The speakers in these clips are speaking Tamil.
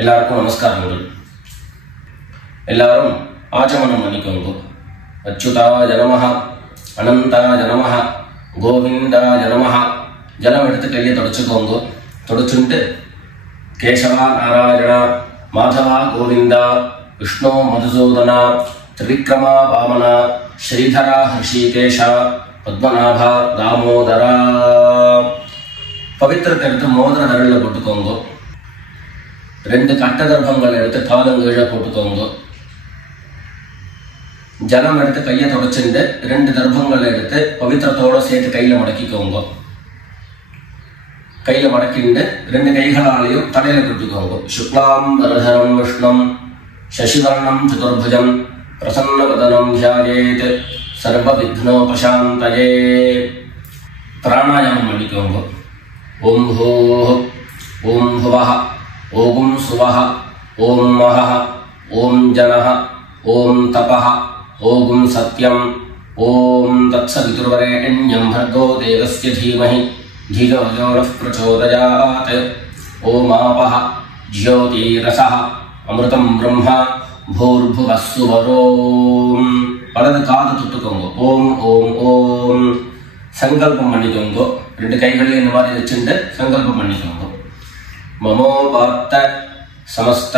எல்லாருக்கும் நமஸ்காரங்கள். எல்லாரும் ஆச்சமனம் பண்ணிக்கோங்க. அச்சுதாய நமஹ, அனந்தாய நமஹ, கோவிந்தாய நமஹ. ஜலம் எடுத்து கையை தொடச்சுக்கோங்க. தொடச்சுட்டு கேசவா நாராயணா, மாதவா கோவிந்தா, விஷ்ணு மதுசூதனா, திரிவிக்ரமா வாமனா, ஸ்ரீதரா ஹிருஷிகேஷா, பத்மநாபா தாமோதரா. பவித்திரத்தை எடுத்து மோதிர விரலில் போட்டுக்கோங்க. 2 கட்ட கர்ப்பங்கள் எடுத்து காலங்கீழ போட்டுக்கோங்க. ஜலம் எடுத்து கையை தொடச்சுட்டு 2 கர்ப்பங்கள் எடுத்து பவித்திரத்தோட சேர்த்து கையில மடக்கிக்கோங்க. கையில மடக்கிண்டு 2 கைகளாலையும் தலையில கொடுத்துக்கோங்க. சுக்லாம் வரதரம் விஷ்ணம் சசிவர்ணம் சதுர்புஜம் பிரசன்னவதனம் தியாயேத் சர்வ விக்னோபசாந்தயே. பிராணாயாமம் பண்ணிக்கோங்க. ஓம் ஹோஹ், ஓம் ஹுவஹ, ஓம் சுவஹ, ஓம் மஹஹ, ஓம் ஜனஹ, ஓம் தபஹ, ஓம் சத்யம், ஓம் தத்சவிதுர்வரேண்யம் भर्गो देवस्य धीमहि धियो यो नः प्रचोदयात्. ஓம் ஆபஹ ஜ்யோதிரஸஹ அமிர்தம் பிரம்ம பூர்புவः சுவரோம். வலது காது தொட்டுக்கோங்க. ஓம் ஓம் ஓம். சங்கல்பம் பண்ணிக்கோங்க. 2 கைகளையும் இந்த மாதிரி வச்சுட்டு சங்கல்பம் பண்ணிக்கோங்க. மமோபாத்த சமஸ்த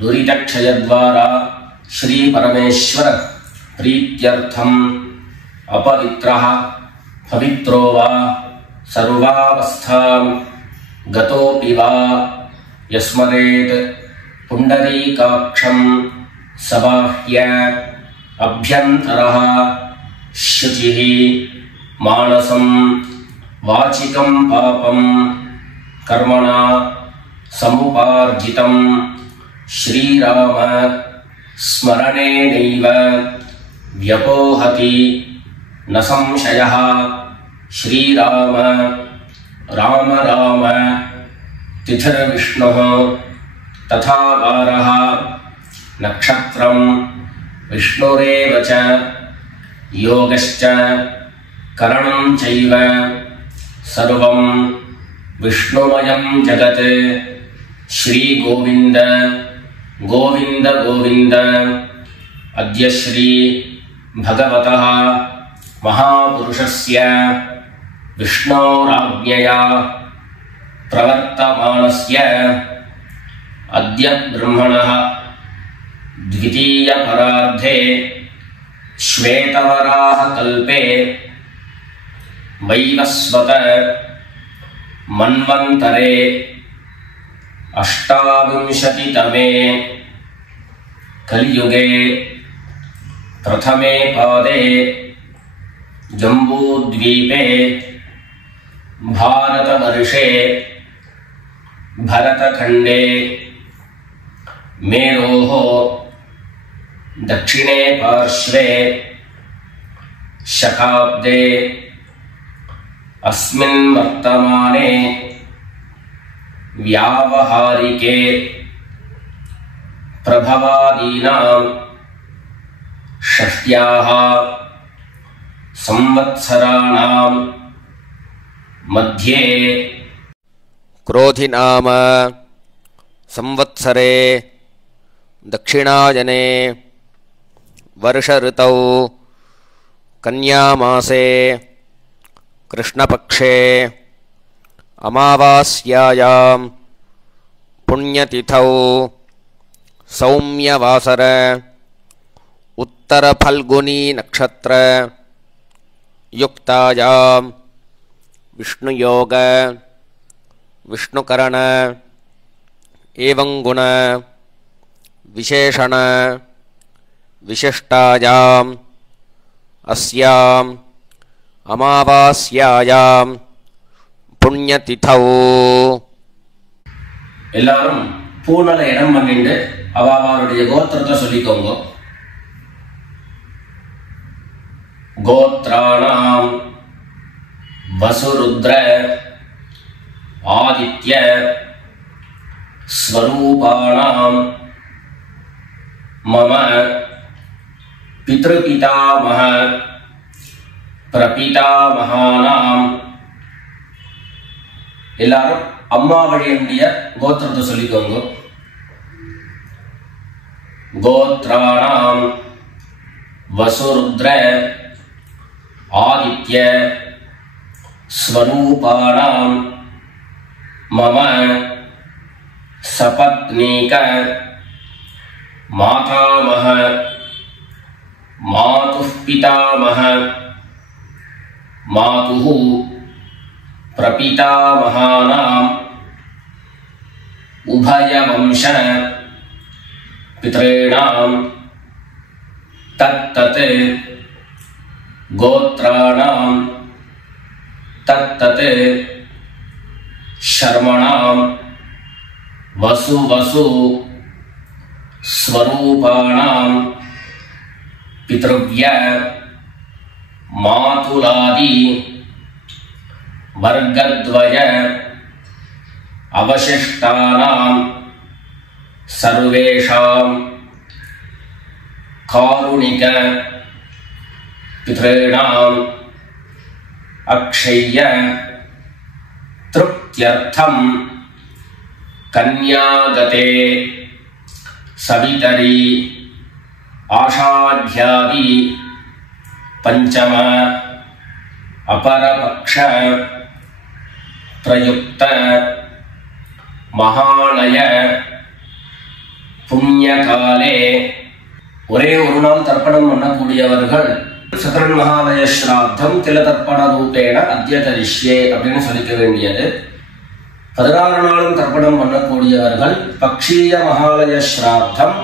துரிதக்ஷயத்வாரா ஸ்ரீ பரமேஸ்வர பிரீத்யர்த்தம் அபவித்ரஹ பவித்ரோ வா சர்வாவஸ்தாம் கதோபி வா யஸ்மரேத் புண்டரீகாக்ஷம் சபாஹ்ய அப்யந்தரஹ சுசிஹி மானசம் வாசிகம் பாபம் கர்மணா சமுபார்ஜிதம் ஸ்ரீராம ஸ்மரணேனைவ வ்யபோஹதி ந சம்சயः. ஸ்ரீராம ராம ராம திதிர்விஷ்ணுः ததா வாரः நக்ஷத்ரம் விஷ்ணுரேவ ச யோகஸ்ச கரணம் சைவ சர்வம் விஷ்ணுமயம் ஜகத். ஸ்ரீ கோவிந்த கோவிந்த கோவிந்த. அத்ய ஸ்ரீ பகவதः மகாபுருஷஸ்ய விஷ்ணோராஜ்ஞயா பிரவர்த்தமானஸ்ய அத்ய பிரம்மணः த்விதீய பரார்த்தே ஸ்வேதவராஹ கல்பே வைவஸ்வத மன்வந்தரே அஷ்டாவிம்சதிதமே கலியுகே பிரதமே பாதே ஜம்பூத்வீபே பாரதவர்ஷே பரதகண்டே மேரோः தட்சிணே பார்ஷ்வே சகாப்தே अस्मिन् वर्तमाने व्यावहारिके प्रभवादीनां षष्ट्याः संवत्सराणां मध्ये क्रोधिनाम संवत्सरे दक्षिणायने वर्षऋतौ कन्यामासे कृष्णपक्षे अमावास्यायां पुण्यतिथौ सौम्यवासर उत्तरफल्गुनी नक्षत्र युक्तायां विष्णुयोग विष्णुकरण एवं गुण विशेषण विशिष्टायाम् अस्याम् அமாவாஸ்யாயாம் புண்ணியதிதௌ. எல்லாரும் பூனல இடம் பண்ணிட்டு அவளுடைய கோத்திரத்தை சொல்லிக்கோங்க. கோத்ராணாம் வசுருத்ர ஆதித்ய ஸ்வரூபாணாம் மம பித்ருபிதாமஹ பிரபிதாமகானாம். எல்லாரும் அம்மா வழியுடைய கோத்திரத்தை சொல்லிக்கோங்க. गोत्राणां वसुरुद्र आदित्य स्वरूपाणां मम सपत्नीक मातामह मातुः पितामह मातुः प्रपितामहानां उभयवंश पितॄणां तत्तत् गोत्राणां तत्तत् शर्मणां वसु स्वरूपाणां पितृव्य मातुलादि वर्गद्वय अवशिष्टानां सर्वेषां कारुणिक पितॄणां अक्षय्य तृप्त्यर्थं कन्यागते सवितरी आषाढ्यादि पंचम अपरपक्ष प्रयुक्त महानय पुण्यकाले ஒரே ஒரு நாள் தர்ப்பணம் பண்ணக்கூடியவர்கள் சக்கரன் மகாலய ஸ்ராத்தம் திலதர்ப்பண ரூபேண அத்ய கரிஷ்யே அப்படின்னு சொல்லிக்க வேண்டியது. 16 நாளும் தர்ப்பணம் பண்ணக்கூடியவர்கள் பக்ஷீய மகாலய ஸ்ராத்தம்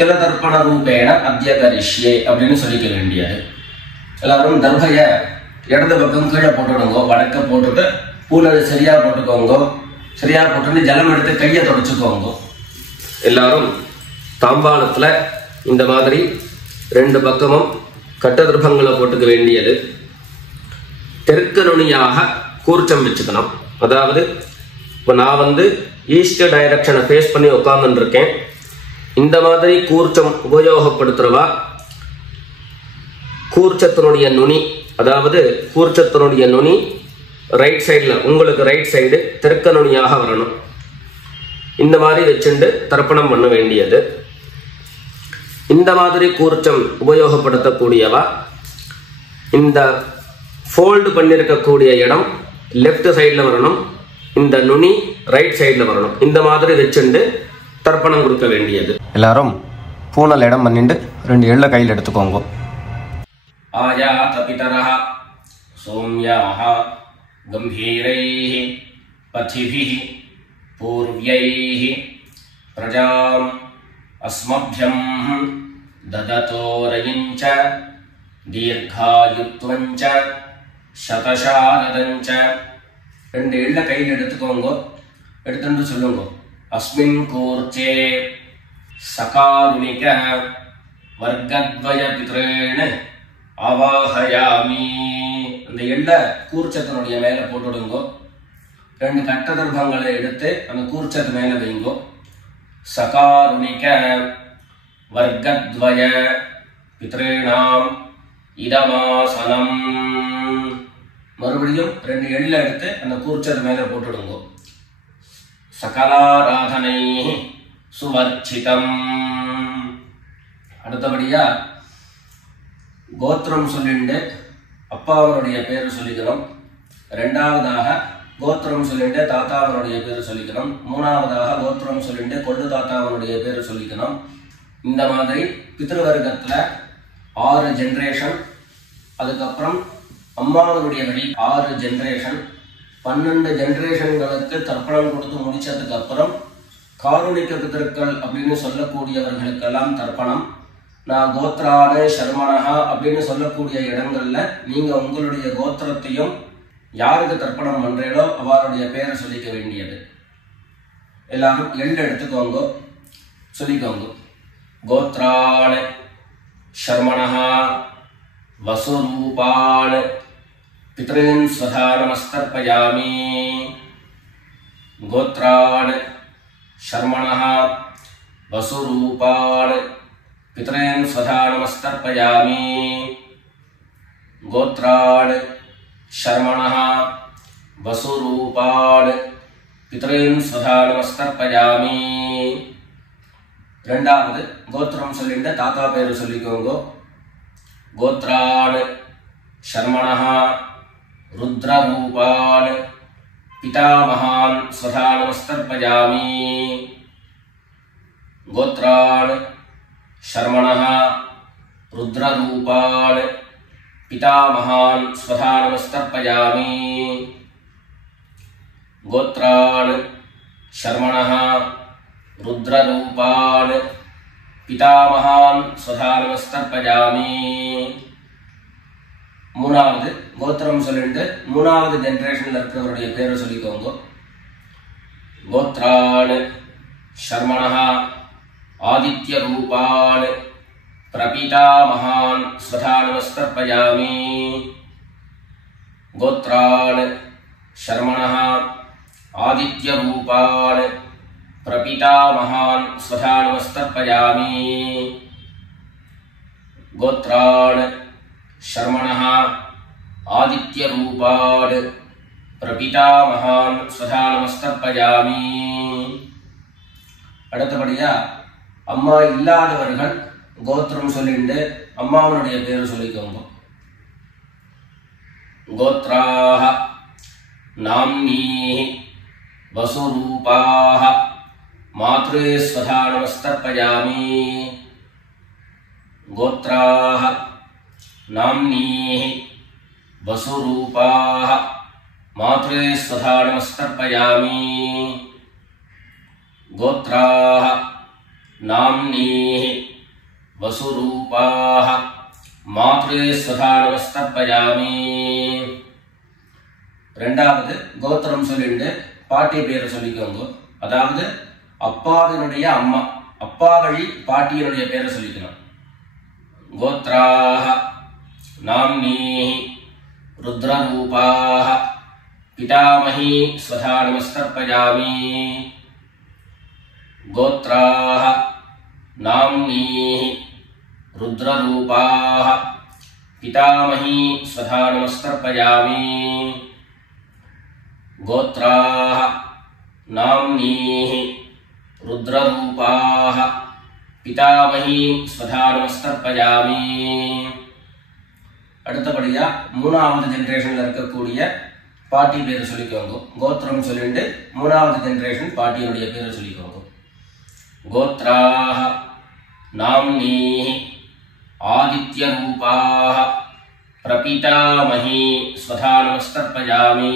திலதர்ப்பண ரூபேண அத்ய கரிஷ்யே அப்படின்னு சொல்லிக்க வேண்டியது. எல்லாரும் தர்பைய இடது பக்கம் கீழே போட்டுடுங்க, வடக்க போட்டுட்டு பூனது சரியா போட்டுக்கோங்க. சரியா போட்டு ஜலம் எடுத்து கையை தொடச்சுக்கோங்க. எல்லாரும் தாம்பாளத்துல இந்த மாதிரி 2 பக்கமும் கட்ட திருப்பங்களை போட்டுக்க வேண்டியது. தெற்கு நுனியாக கூர்ச்சம் வச்சுக்கணும். அதாவது இப்போ நான் ஈஸ்ட் டைரக்ஷனை ஃபேஸ் பண்ணி உட்கார்ந்துட்டு இருக்கேன். இந்த மாதிரி கூர்ச்சம் உபயோகப்படுத்துறவா கூர்ச்சத்தினுடைய நுனி, அதாவது கூர்ச்சத்தினுடைய நுனி ரைட் சைடில், உங்களுக்கு ரைட் சைடு தெற்கு நுனியாக வரணும். இந்த மாதிரி வச்சுட்டு தர்ப்பணம் பண்ண வேண்டியது. இந்த மாதிரி கூர்ச்சம் உபயோகப்படுத்தக்கூடியவா இந்த ஃபோல்டு பண்ணியிருக்கக்கூடிய இடம் லெஃப்ட் சைடில் வரணும், இந்த நுனி ரைட் சைடில் வரணும். இந்த மாதிரி வச்சுட்டு தர்ப்பணம் கொடுக்க வேண்டியது. எல்லாரும் பூனல் இடம் பண்ணிட்டு 2 எள்ள கையில் எடுத்துக்கோங்க. ஆயாத பிதரஹ சோம்யாஹ கம்பீரைஹ பதிபிஹ பூர்வ்யைஹ பிரஜாம் அஸ்மப்யம் தததோரயிஞ்ச தீர்காயுத்வஞ்ச சதசாரதஞ்ச. 2 எள்ள கையில் எடுத்துக்கோங்க. எடுத்துட்டு சொல்லுங்க, அஸ்மின் கூர்ச்சே சகாருணிக வர்க்கத்வய பித்ரேண அவாஹயாமி. அந்த எள்ள கூர்ச்சத்தினுடைய மேல போட்டுடுங்க. 2 கட்ட தர்ப்பங்களை எடுத்து அந்த கூர்ச்சத்து மேல வைங்கோ. சகாருணிக வர்க்கத்வய பித்ரேணாம் இதமாசனம். மறுபடியும் 2 எள்ள எடுத்து அந்த கூர்ச்சத்து மேல போட்டுடுங்க. சகலாராதனை சுவர்ச்சிதம். அடுத்தபடியா கோத்திரம் சொல்லிண்டு அப்பாவனுடைய பேரு சொல்லிக்கணும். 2வதாக கோத்திரம் சொல்லிட்டு தாத்தாவனுடைய பேரு சொல்லிக்கணும். 3வதாக கோத்திரம் சொல்லிட்டு கொள்ளு தாத்தாவனுடைய பேரு சொல்லிக்கணும். இந்த மாதிரி பித்ருவர்க்கத்துல 6 ஜெனரேஷன், அதுக்கப்புறம் அம்மாவனுடைய வழி 6 ஜெனரேஷன், 12 ஜெனரேஷன்களுக்கு தர்ப்பணம் கொடுத்து முடிச்சதுக்கு அப்புறம் காருணிக பிதர்கள் அப்படின்னு சொல்லக்கூடியவர்களுக்கெல்லாம் தர்ப்பணம். நான் கோத்ரான சர்மனஹா அப்படின்னு சொல்லக்கூடிய இடங்கள்ல நீங்க உங்களுடைய கோத்திரத்தையும் யாருக்கு தர்ப்பணம் பண்றீங்களோ அவருடைய பேரை சொல்லிக்க வேண்டியது. எல்லாரும் எள்ளு எடுத்துக்கோங்க, சொல்லிக்கோங்க. கோத்ரான शर्मणः वसुरूपान् पितॄन् स्वधा नमस्तर्पयामि। गोत्रान् शर्मणः वसुरूपान् पितॄन् स्वधा नमस्तर्पयामि। गोत्रान् शर्मणः वसुरूपान् पितॄन् स्वधा नमस्तर्पयामि। ரெண்டாவது கோத்திரம் சொல்லிட்டு தாத்தா பேரு சொல்லிக்கோங்க. கோத்ரான் சர்மணः ருத்ரரூபான் பிதாமகான் ஸ்வதா நமஸ்தர்ப்பயாமி. கோத்ரான் சர்மணः ருத்ரரூபான் பிதாமகான் ஸ்வதா நமஸ்தர்ப்பயாமி. கோத்ரான் சர்மணः ருத்ரரூபான் பிதாமகான் ஸ்வதா நமஸ்தர்ப்பயாமி. மூணாவது கோத்திரம் சொல்லிட்டு மூணாவது ஜெனரேஷன்ல இருக்கிறவருடைய பேரை சொல்லிக்கோங்க. கோத்ரான் சர்மணः ஆதித்ய ரூபான் பிரபிதாமகான் ஸ்வதா நமஸ்தர்ப்பயாமி. கோத்ரான் சர்மணः ஆதித்ய ரூபான் பிரபிதாமகான் ஸ்வதா நமஸ்தர்ப்பயாமி. கோத்ரான் சர்மணः ஆதித்ய ரூபான் பிரபிதாமகான் ஸ்வதா நமஸ்தர்ப்பயாமி. அடுத்தபடியா அம்மா இல்லாதவர்கள் கோத்திரம் சொல்லிட்டு அம்மாவனுடைய பேரு சொல்லிக்கோங்க. கோத்ராஹ நாம்னீஹ வசுரூபாஹ மாத்ரே ஸ்வதா நமஸ்தர்ப்பயாமி. கோத்ராஹ நாம்னீஹ வசுரூபாஹ மாத்ரே ஸ்வதா நமஸ்தர்ப்பயாமி. கோத்ராஹ நாம்னீஹ வசுரூபாஹ மாத்ரே ஸ்வதா நமஸ்தர்ப்பயாமி. ரெண்டாவது கோத்திரம் சொல்லிட்டு பாட்டி பேரை சொல்லிக்கோங்க. அதாவது அப்பாவினுடைய அம்மா, அப்பா வழி பாட்டியினுடைய பேரை சொல்லிக்கணும். கோத்ராஹ நாம்னீஹ ருத்ரரூபாஹ பிதாமஹி ஸ்வதா நமஸ்தர்ப்பயாமி. கோத்ராஹ நாம்னீஹ ருத்ரரூபாஹ பிதாமஹி ஸ்வதா நமஸ்தர்ப்பயாமி. கோத்ராஹ நாம்னீஹ ருத்ரரூபாஹ பிதாமஹி ஸ்வதா நமஸ்தர்ப்பயாமி. அடுத்தபடியா மூணாவது ஜெனரேஷன்ல இருக்கக்கூடிய பாட்டி பேரை சொல்லிக்கோங்க. கோத்திரம் சொல்லிட்டு மூணாவது ஜெனரேஷன் பாட்டியினுடைய பேரை சொல்லிக்கோங்க. கோத்ராஹ நாம்னீஹ ஆதித்ய ரூபாஹ பிரபிதாமஹி ஸ்வதா நமஸ்தர்ப்பயாமி.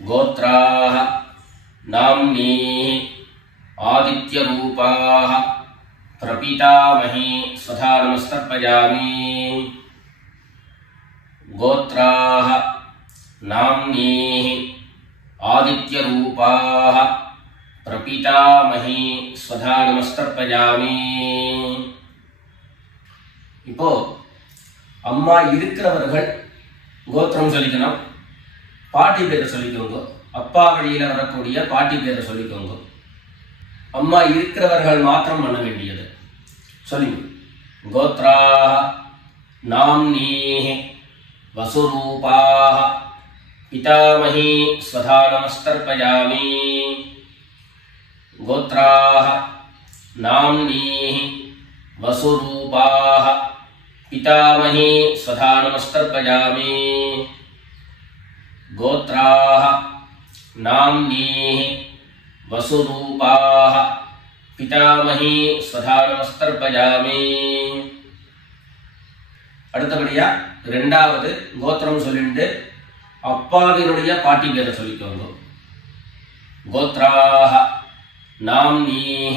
கோத்ராஹ நாம்னீஹ ஆதித்ய ரூபாஹ பிரபிதாமஹி ஸ்வதா நமஸ்தர்ப்பயாமி. கோத்ராஹ நாம்னீஹ ஆதித்ய ரூபாஹ பிரபிதாமஹி ஸ்வதா நமஸ்தர்ப்பயாமி. இப்போ அம்மா இருக்கிறவர்கள் கோத்திரம் சொல்லிக்கணும், பாட்டி பேரை சொல்லிக்கோங்க. அப்பா வழியில வரக்கூடிய பாட்டி பேரை சொல்லிக்கோங்க. அம்மா இருக்கிறவர்கள் மாத்திரம் பண்ண வேண்டியது சொல்லுங்க. கோத்ராஹ நாம்னீஹ வசுரூபாஹ பிதாமஹி ஸ்வதா நமஸ்தர்ப்பயாமி. கோத்ராஹ நாம்னீஹ வசுரூபாஹ பிதாமஹி ஸ்வதா நமஸ்தர்ப்பயாமி. கோத்ராஹ நாம்னீஹ வசுரூபாஹ பிதாமஹி ஸ்வதா நமஸ்தர்ப்பயாமி. அடுத்தபடியா ரெண்டாவது கோத்திரம் சொல்லிட்டு அப்பாவினுடைய பாட்டி பேரை சொல்லிக்கோங்க. கோத்ராஹ நாம்னீஹ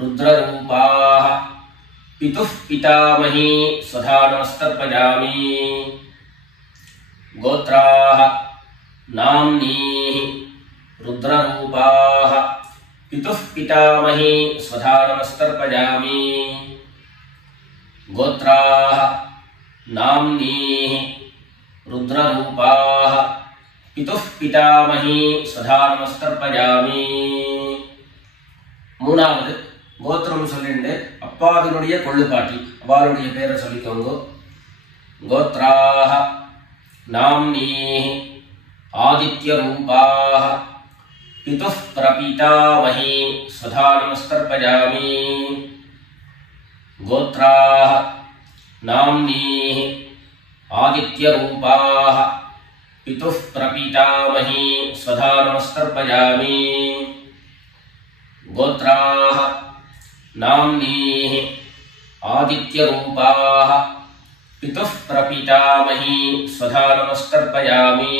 ருத்ரரூபாஹ பிதுः பிதாமஹி ஸ்வதா நமஸ்தர்ப்பயாமி. கோத்ராஹ நாம்னீஹ ருத்ரரூபாஹ பிதுः பிதாமஹி ஸ்வதா நமஸ்தர்ப்பயாமி. கோத்ராஹ நாம்னீஹ ருத்ரரூபாஹ பிதுः பிதாமஹி ஸ்வதா நமஸ்தர்ப்பயாமி. மூணாவது கோத்திரம் சொல்லிட்டு அப்பாவினுடைய கொள்ளுப்பாட்டி அவளுடைய பேரை சொல்லிக்கோங்க. கோத்ராஹ நாம்னீஹ ஆதித்ய ரூபாஹ पितुः प्रपीतामही स्वधानमस्तर्पयामि गोत्राः नाम्नीः आदित्यरूपाः पितुः प्रपीतामही स्वधानमस्तर्पयामि गोत्राः नाम्नीः आदित्यरूपाः पितुः प्रपीतामही स्वधानमस्तर्पयामि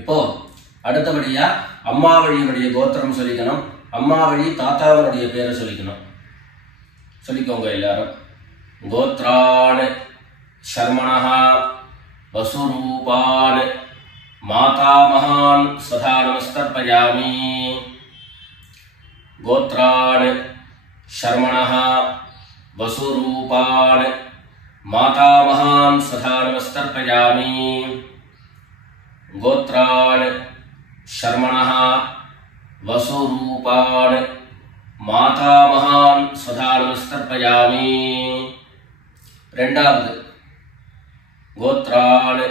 இப்போ அடுத்தபடியா அம்மா வழியுடைய கோத்திரம் சொல்லிக்கணும். அம்மா வழி தாத்தாவுடைய பேரை சொல்லிக்கணும். சொல்லிக்கோங்க எல்லாரும். கோத்ரான் சர்மணः வசுரூபான் மாதாமகான் स्वधानमस्तर्पयामि गोत्रान् शर्मणः वसुरूपान् मातामहान् स्वधानमस्तर्पयामि गोत्रान् शर्मणः वसुरूपान् मातामहान् स्वधानमस्तर्पयामि ரெண்டாவது गोत्रान्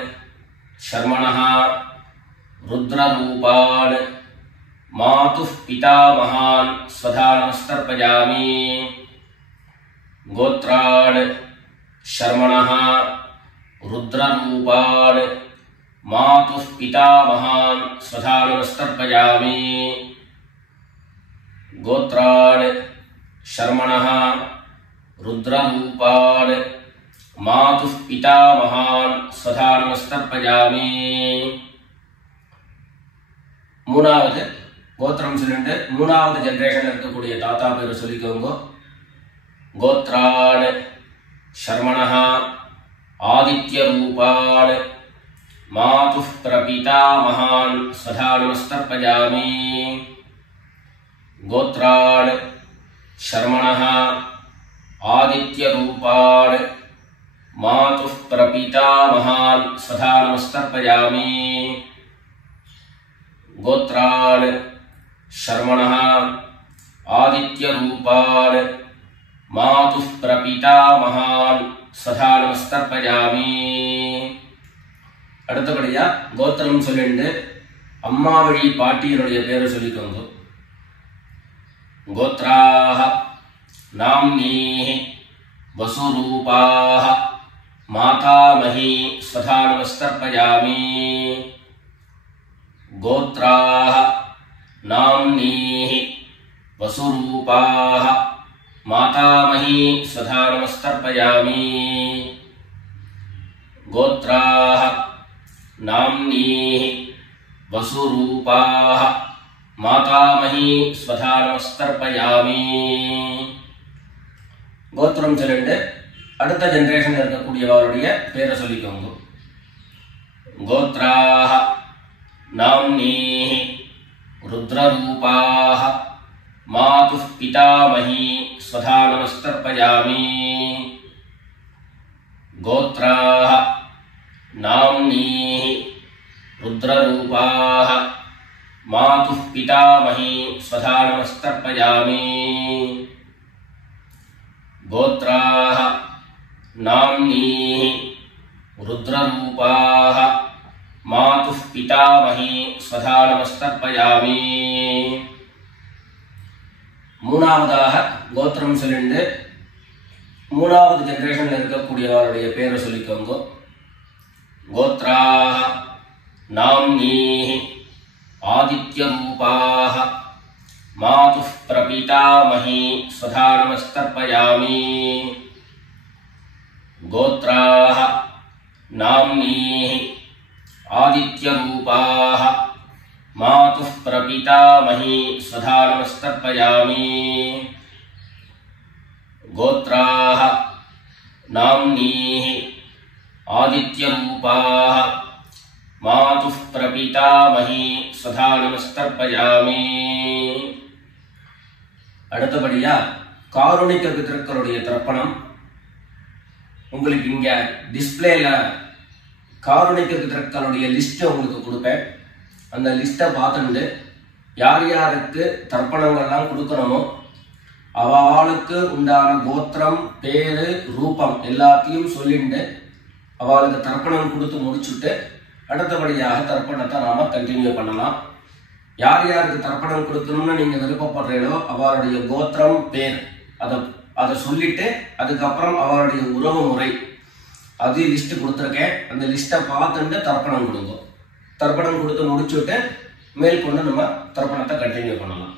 शर्मणः रुद्ररूपान् मातुः पितामहान् स्वधानमस्तर्पयामि गोत्रान् शर्मणः रुद्ररूपान् मातुः पितामहान् स्वधानमस्तर्पयामि गोत्रान् शर्मणः रुद्ररूपान् मातुः पितामहान् स्वधानमस्तर्पयामि மூணாவது கோத்திரம் சொல்லிட்டு மூணாவது ஜெனரேஷன்ல இருக்கக்கூடிய தாத்தா பேரை சொல்லிக்கோங்க. கோத்ரான் शर्मणः आदित्यरूपान् मातुः प्रपीतामहान् स्वधानमस्तर्पयामि गोत्रान् शर्मणः आदित्यरूपान् मातुः प्रपीतामहान् स्वधानमस्तर्पयामि गोत्रान् शर्मणः आदित्यरूपान् मातुः प्रपीतामहान् स्वधानमस्तर्पयामि அடுத்தபடியா கோத்திரம் சொல்லிட்டு அம்மா வழி பாட்டியருடைய பேரை சொல்லிக்கோங்க. கோத்ராः नाम्नीः वसुरूपाः मातामही स्वधानमस्तर्पयामि गोत्राः नाम्नीः वसुरूपाः मातामही स्वधानमस्तर्पयामि गोत्राः नाम्नीः वसुरूपाः मातामही स्वधानमस्तर्पयामि கோத்திரம் சொல்லிட்டு அடுத்த ஜெனரேஷன்ல இருக்கக்கூடியவருடைய பேரை சொல்லிக்கோங்க. கோத்ராः नाम्नीः रुद्ररूपाः मातुः पितामही स्वधानमस्तर्पयामि गोत्राः नाम्नीः रुद्ररूपाः मातुः पितामही स्वधानमस्तर्पयामि गोत्राः नाम्नीः रुद्ररूपाः मातुः पितामही स्वधानमस्तर्पयामि மூணாவதாக கோத்திரம் சொல்லிட்டு மூணாவது ஜெனரேஷன்ல இருக்கக்கூடியவருடைய பேரை சொல்லிக்கோங்க. கோத்ராः नाम्नीः आदित्यरूपाः मातुः प्रपीतामही स्वधानमस्तर्पयामि गोत्राः नाम्नीः आदित्यरूपाः मातुः प्रपीतामही स्वधानमस्तर्पयामि गोत्राः नाम्नीः आदित्यरूपाः मातुः प्रपीतामही स्वधानमस्तर्पयामि அடுத்தபடியா காருணிக பித்ருக்களுடைய தர்ப்பணம். உங்களுக்கு இங்க டிஸ்பிளேல காருணிக பித்ருக்களுடைய லிஸ்ட் உங்களுக்கு கொடுப்பேன். அந்த லிஸ்ட்டை பார்த்துட்டு யார் யாருக்கு தர்ப்பணங்கள்லாம் கொடுக்கணுமோ அவளுக்கு உண்டான கோத்திரம் பேரு ரூபம் எல்லாத்தையும் சொல்லிட்டு அவளுக்கு தர்ப்பணம் கொடுத்து முடிச்சுட்டு அடுத்தபடியாக தர்ப்பணத்தை நாம கண்டினியூ பண்ணலாம். யார் யாருக்கு தர்ப்பணம் கொடுக்கணும்னு நீங்க விருப்பப்படுறீங்களோ அவருடைய கோத்திரம் பேர் அதை சொல்லிட்டு அதுக்கப்புறம் அவருடைய உறவு முறை அது லிஸ்ட் கொடுத்துருக்கேன். அந்த லிஸ்ட்டை பார்த்துட்டு தர்ப்பணம் கொடுங்க. தர்ப்பணம் கொடுத்து முடிச்சுட்டு மேற்கொண்டு நம்ம தர்ப்பணத்தை கண்டினியூ பண்ணலாம்.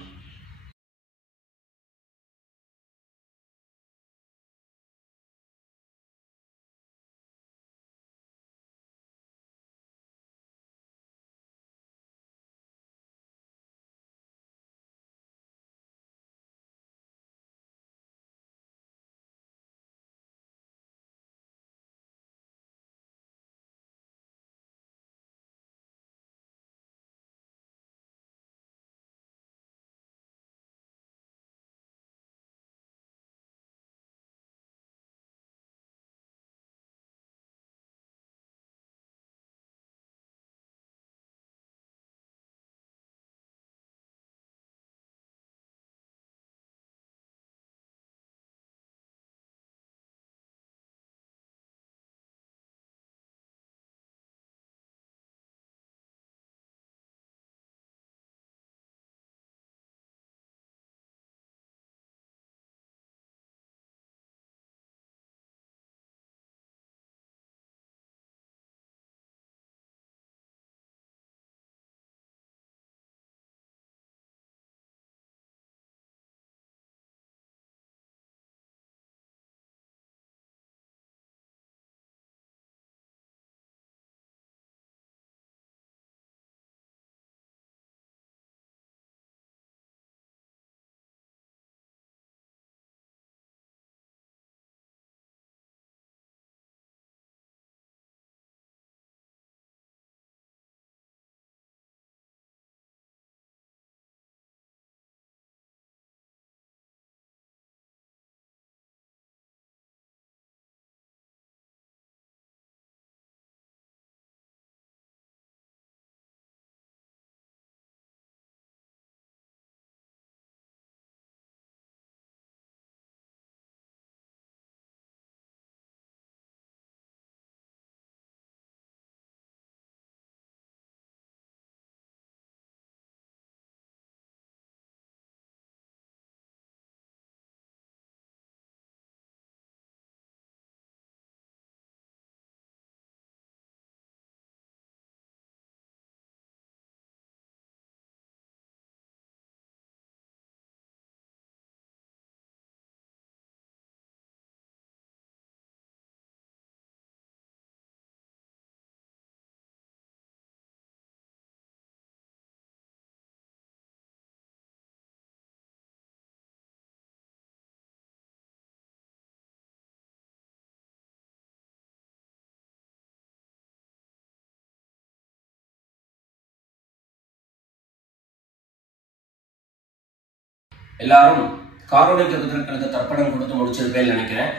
எல்லாரும் காரணிக பிதர்களுக்கு தர்ப்பணம் கொடுத்து முடிச்சிருப்பேன்னு நினைக்கிறேன்.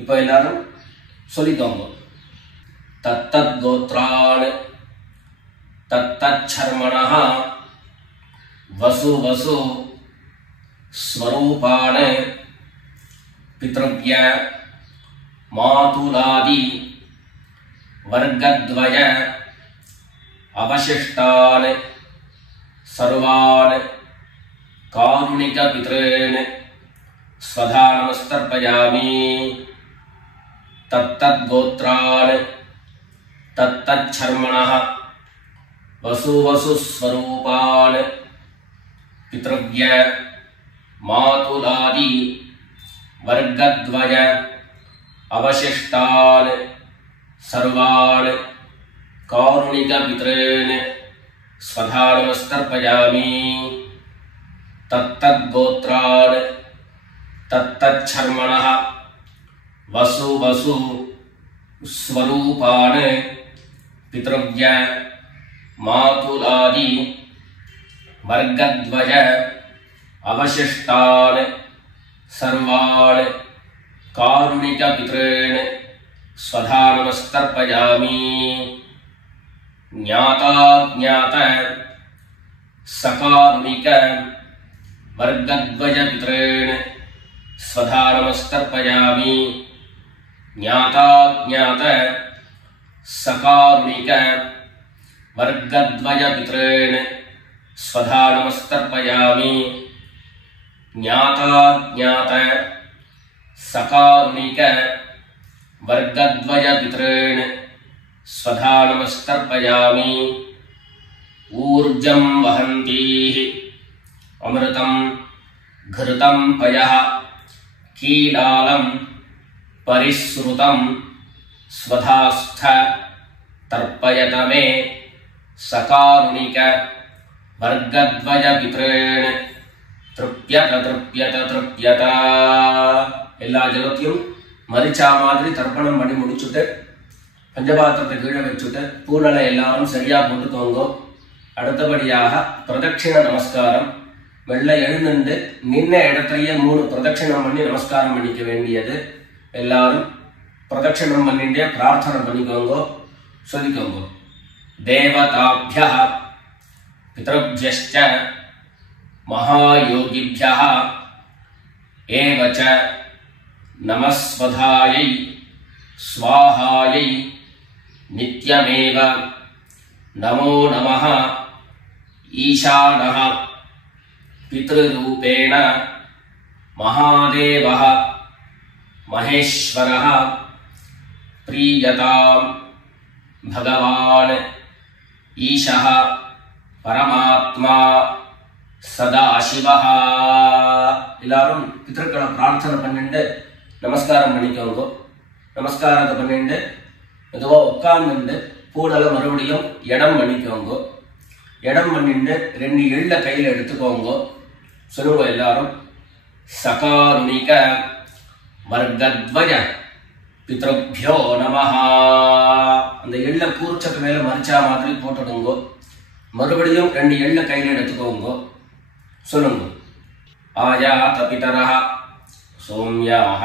இப்போ எல்லாரும் சொல்லிக்கோங்க. தத்தத் கோத்ரான் தத்தத் சர்மணஹ வசு வசு ஸ்வரூபான் பித்ருவ்ய மாதுலாதி வர்க்கத்வய அவசிஷ்டான் சர்வான் காருணிக பித்ரேன் ஸ்வதா நமஸ்தர்ப்பயாமி. தத்தத் கோத்ரான் தத்தத் சர்மணஹ வசு வசு ஸ்வரூபான் பித்ருவ்ய மாதுலாதி வர்க்கத்வய அவசிஷ்டான் சர்வான் காருணிக பித்ரேன் ஸ்வதா நமஸ்தர்ப்பயாமி. தத்தத் கோத்ரான் தத்தத் சர்மணஹ வசு வசு ஸ்வரூபான் பித்ருவ்ய மாதுலாதி வர்க்கத்வய அவசிஷ்டான் சர்வான் காருணிக பித்ரேன் ஸ்வதா நமஸ்தர்ப்பயாமி. ஞாதா ஞாத சகாருணிக வர்க்கத்வய பித்ரேன் ஸ்வதா நமஸ்தர்ப்பயாமி. ஞாதா ஞாத சகாருணிக வர்க்கத்வய பித்ரேன் स्वधा नमस्तर्पयामि ज्ञाताज्ञात सकारुणिक वर्गद्वय पितॄन् स्वधा नमस्तर्पयामि ऊर्जं वहन्तीः अमृतं घृतं पयः कीलालं परिसृतं स्वधास्थ तर्पयत मे सकारुणिक वर्गद्वय पितॄन् तृप्यत तृप्यत तृप्यत எல்லா ஜலத்தையும் மரிச்சா மாதிரி தர்ப்பணம் பண்ணி முடிச்சுட்டு பஞ்சபாத்திரத்தை கீழே வச்சுட்டு பூனலை எல்லாரும் சரியா போட்டுக்கோங்க. அடுத்தபடியாக பிரதட்சிண நமஸ்காரம். வெள்ளை எழுந்துண்டு நின்ன இடத்துலயே 3 பிரதட்சிணம் பண்ணி நமஸ்காரம் பண்ணிக்க வேண்டியது. எல்லாரும் பிரதட்சிணம் பண்ணிட்டே பிரார்த்தனை பண்ணிக்கோங்க, சொல்லிக்கோங்க. தேவதாभ्यः பித்ருभ्यश्च महायोगिभ्यः एव च नमस्वधायै स्वाहायै नित्यमेव नमो नमः ईशानः पितृरूपेण महादेवः महेश्वरः प्रीयतां भगवान् ईशः परमात्मा சதாசிவஹ. எல்லாரும் பித்ருக்களை பிரார்த்தனை பண்ணிட்டு நமஸ்காரம் பண்ணிக்கோங்க. நமஸ்காரத்தை பண்ணிட்டு மெதுவா உட்கார்ந்துட்டு பூடலை மறுபடியும் இடம் பண்ணிக்கோங்க. இடம் பண்ணிட்டு 2 எள்ள கையில எடுத்துக்கோங்க. சொல்லுங்க எல்லாரும். சகாருணிக வர்கத்வய பித்ருभ्यो நமஹ. அந்த எள்ள கூர்ச்சத்து மேல மரிச்சா மாதிரி போட்டுடுங்க. மறுபடியும் 2 எள்ள கையில எடுத்துக்கோங்க. சொல்லுங்க. ஆயாத பிதரஹ சௌம்யாஹ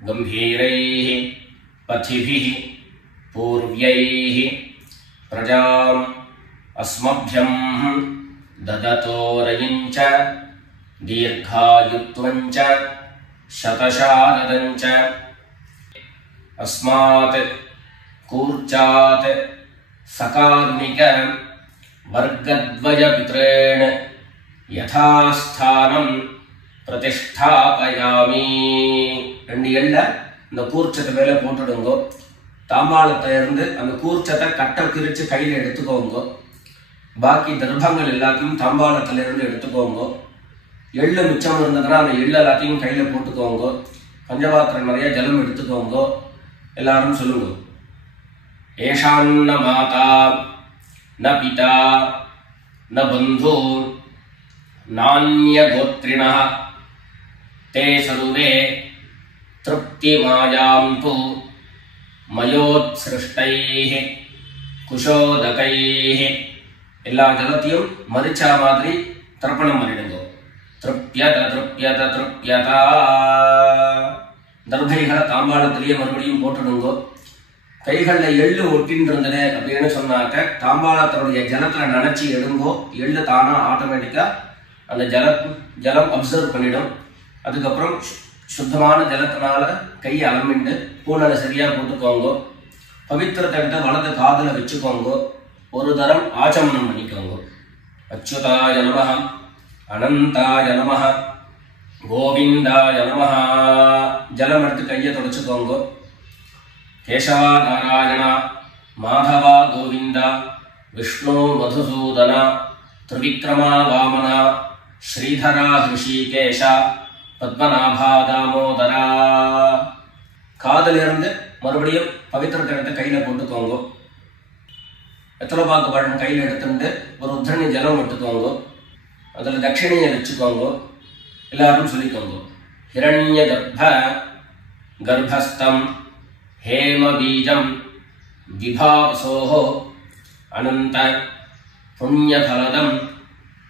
கம்பீரைஹ பதிபிஹ பூர்வ்யைஹ பிரஜாம் அஸ்மப்யம் தததோரயஞ்ச தீர்காயுத்வஞ்ச சதசாரதஞ்ச அஸ்மாத் கூர்ச்சாத் சகாருணிக வர்கத்வய பித்ரேண யதாஸ்தானம் பிரதிஷ்டாபயாமி. 2 எள்ள இந்த கூர்ச்சத்தை மேல போட்டுடுங்க. தாம்பாளத்தை இருந்து அந்த கூர்ச்சத்தை கட்டை பிரிச்சு கையில எடுத்துக்கோங்க. பாக்கி தர்ப்பங்கள் எல்லாத்தையும் தாம்பாளத்துல இருந்து எடுத்துக்கோங்க. எள்ளு மிச்சம் இருந்ததுன்னா அந்த எள்ளு எல்லாத்தையும் கையில போட்டுக்கோங்க. பஞ்சபாத்திரம் நிறைய ஜலம் எடுத்துக்கோங்க. எல்லாரும் சொல்லுங்க. ஏஷான்ன மாதா ந பிதா ந பந்து நான்ய கோத்ரிணः தே சர்வே திருப்திமாயாம் து மயோத்ஸ்ருஷ்டைः குஷோதகைः. எல்லா ஜலத்தையும் மரிச்சா மாதிரி தர்ப்பணம் பண்ணிடுங்க. திருப்யத திருப்யத திருப்யதா. தர்பைகளை தாம்பாளத்திலேயே மறுபடியும் போட்டுடுங்க. கைகள்ல எள்ளு ஒட்டின்னு இருந்தது அப்படின்னு சொன்னாக்க தாம்பாளத்தினுடைய ஜலத்துல நினைச்சு எடுங்கோ. எள்ளு தானா ஆட்டோமேட்டிக்கா அந்த ஜலம் அப்சர்வ் பண்ணிடும். அதுக்கப்புறம் சுத்தமான ஜலத்தினால கையை அலம்பிண்டு பூனலை சரியா போட்டுக்கோங்க. பவித்திரத்தை எடுத்து வலது காதுல வச்சுக்கோங்க. ஒரு தரம் ஆச்சமனம் பண்ணிக்கோங்க. அச்சுதாய நமஹ அனந்தாய நமஹ கோவிந்தாய நமஹ. ஜலம் எடுத்து கையை தொடச்சுக்கோங்க. கேசவா நாராயணா மாதவா கோவிந்தா விஷ்ணு மதுசூதனா திரிவிக்ரமா வாமனா ஸ்ரீதரா ஹிருஷிகேஷ பத்மநாபா தாமோதரா. காதல இருந்து மறுபடியும் பவித்திரத்தை எடுத்து கையில போட்டுக்கோங்க. வெத்தலைப்பாக்கு பழம் கையில எடுத்துட்டு ஒரு உத்தரணி ஜலம் எடுத்துக்கோங்க. அதுல தட்சிணையை வச்சுக்கோங்க. எல்லாரும் சொல்லிக்கோங்க. ஹிரண்ய கர்ப்ப கர்ப்பஸ்தம் हेम बीजं विभावसोः अनंत पुण्यफलदं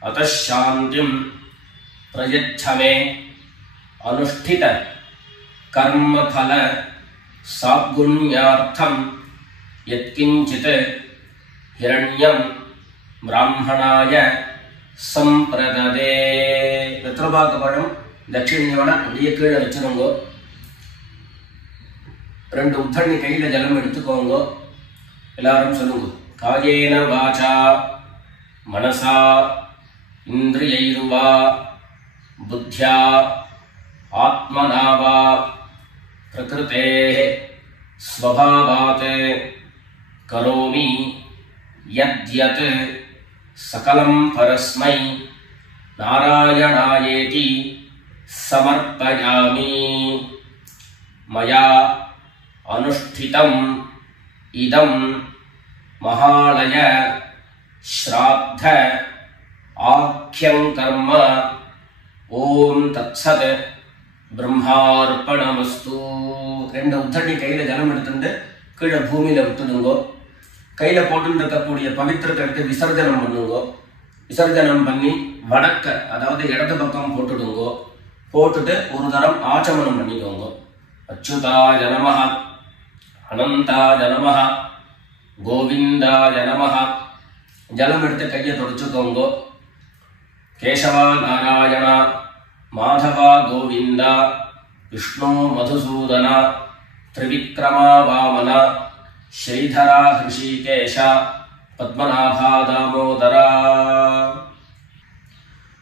अतः शांतिं प्रयच्छ मे अनुष्ठित कर्मफल सागुण्यार्थं यत्किंचित् हिरण्यं ब्राह्मणाय संप्रददे. வெத்தலைப்பாக்கு தட்சிணையோட அப்படியே கீழே வச்சிருங்க. 2 உத்தரணி கையில ஜலம் எடுத்துக்கோங்க. எல்லாரும் சொல்லுங்க. காயேன வாசா மனசா இந்திரியைர்வா புத்யா ஆத்மனா வா பிரகிருதேஹ ஸ்வபாவாத் கரோமி யத்யத் சகலம் பரஸ்மை நாராயணாயேதி சமர்ப்பயாமி. மயா அனுஷ்டிதம் இதம் மகாலய ஸ்ராத்த ஆக்யம் கர்ம. ஓம் தத்சத் பிரம்மார்ப்பணமஸ்து. 2 உத்தரணி கையில ஜலம் எடுத்துட்டு கீழே பூமியில விட்டுடுங்கோ. கையில போட்டு இருக்கக்கூடிய பவித்திரத்தை எடுத்து விசர்ஜனம் பண்ணுங்கோ. விசர்ஜனம் பண்ணி வடக்க, அதாவது இடது பக்கம் போட்டுடுங்கோ. போட்டுட்டு ஒரு தரம் ஆச்சமனம் பண்ணிக்கோங்க. அச்சுதாய நமஹ, அனந்தாய நமஹ, கோவிந்தாய நமஹ. ஜலம் எடுத்து கையை தொடச்சுக்கோங்க. கேசவா நாராயண, மாதவா கோவிந்தா, விஷ்ணு மதுசூதன, திரிவிக்ரமா வாமன, ஸ்ரீதரா ஹிருஷிகேஷ, பத்மநாபா தாமோதரா.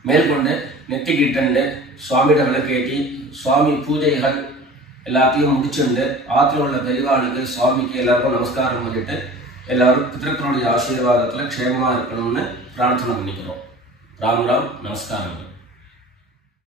மேற்கொண்டு நெத்திக்கிட்டு சுவாமியிட விளக்கேற்றி சுவாமி பூஜைகள் எல்லாத்தையும் முடிச்சுண்டு ஆற்றுல உள்ள பெரியவாளுக்கு சுவாமிக்கு எல்லாருக்கும் நமஸ்காரம் பண்ணிட்டு எல்லாரும் பிதர்களுடைய ஆசீர்வாதத்தில் க்ஷேமமாக இருக்கணும்னு பிரார்த்தனை பண்ணிக்கிறோம். ராம் ராம், நமஸ்காரம்.